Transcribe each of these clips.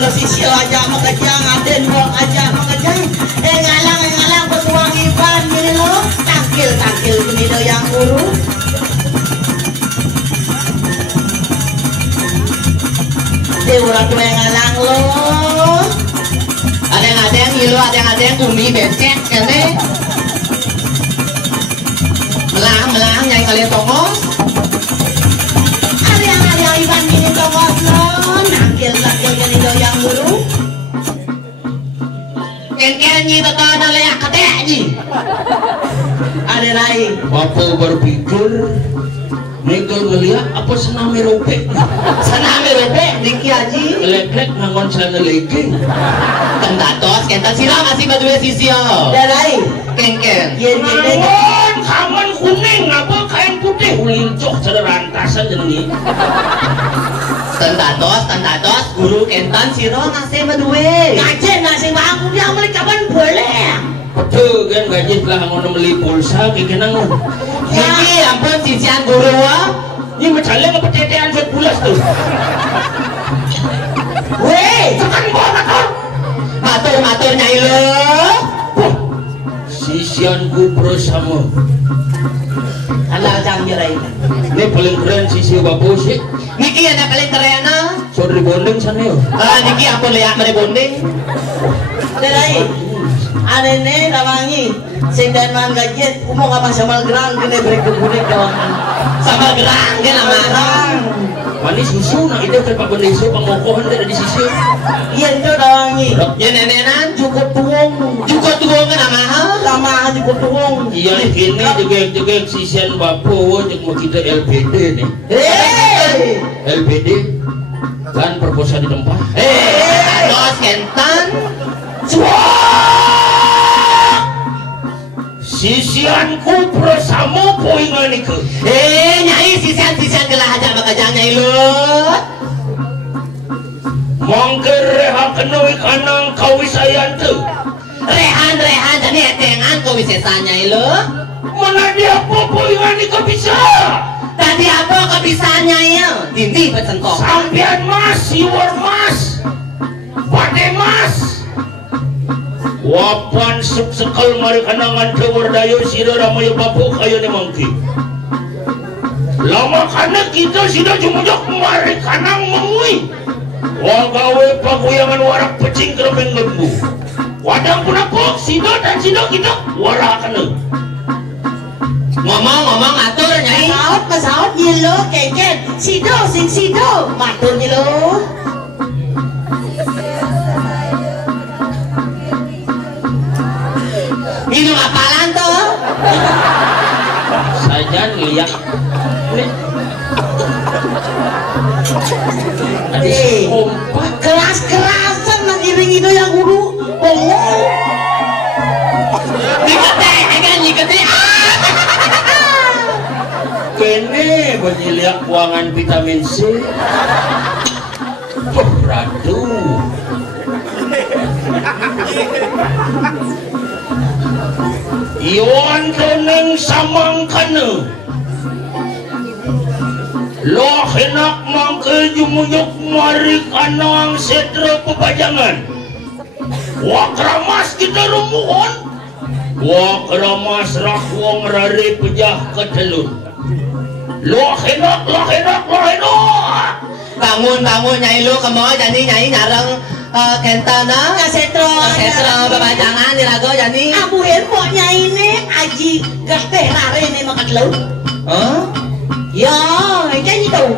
Lo sisyo aja makajang aden wong aja makajang ngalang pesuang iban gini lo tangkil gini lo yang guru orang tua yang ngalang lo ada yang ngilu ada yang umi becek kene melang nyai kalian tongos ada yang iban gini tongos lo tangkil gini lo yang guru ken nyi tata nalaya katek nyi ada lain bapak berpikir Nego ngeliat apa senam merope Niki Haji lek nangon sana lagi kendatos kentan sila masih badue sisio darai kengken yen kaman kuning apa kain putih lincok sederantasan jenengi kendatos guru kentan siro ngasih badue ngajen ngasih aku yang beli kapan boleh betul kan gaji telah ngono beli pulsa kayak nangon Niki ampun sisian guru wa ini macalnya kepetetean sebulas tuh weh tekan bawa matur nyai lo sisianku prosamo alah jang jerai ini paling keren sisi bapak sih Niki ada paling keren sorry bonding sana yo Niki ampun lihat mere bonding jerai anene rawangi sing dan man gajet umong apa samal gerang kene brek kebunek kawangan samal gerang ge lamarang manis susu nak ide ke Pak Bendeso pengokohan dari sisi iya itu rawangi ya nenenan cukup tuung kan lama cukup tuung iya ini jegek sisian bapo jek mau kita LPD nih LPD kan perkosa di tempat los kentan sisianku prosamo poingan iku nyai sisian gelah aja makanya nyai lu mangker reha kenoi kanang kawisayan tuh rehan jadi etengan kawisesan nyai lu mana dia apa poingan iku bisa tadi apa kebisaannya nyai dinti pecentok sampian mas your mas bade mas wapan sekal mari kanangan kewardayo sida ramaya bapu kayo ni mangki lama kana kita sida jumujok mari kanang mengui wagawe paguyangan warak pecing keremeng lembu wadang punapok sida dan sida kita warak kana ngomong atur nyai masaut nyilo keken sido matur nyilo minum apalan tuh saja lihat keras-kerasan mengiring itu yang guru ngomong dikete kene banyiliak kuangan vitamin C radu iwan keneng samang kana lo henak mangke jumunyuk mari kanang sedra pepajangan wakramas kita rumuhon wakramas rakwong rari pejah ketelun lo henak bangun nyai lu kemau jadi nyai nyareng kentana kasetro babajangan dirago jadi abu hempo nyai ini aji gasteh rare ini makan laut ya ini tahu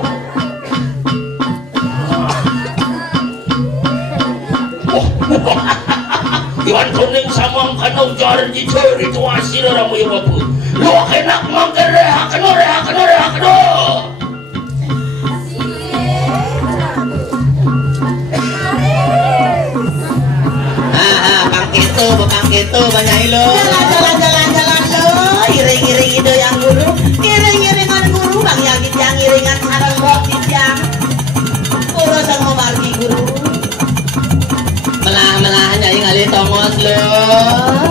iwan kuning samang kanong jar di curi tuasir ramu yang bapu lo enak mangke reha keno bang gitu banyak lo jalan lo iring itu yang guru iringan guru bang yang iringan sarang bok yang urusan mau margi guru melah nyai ngali tongos lo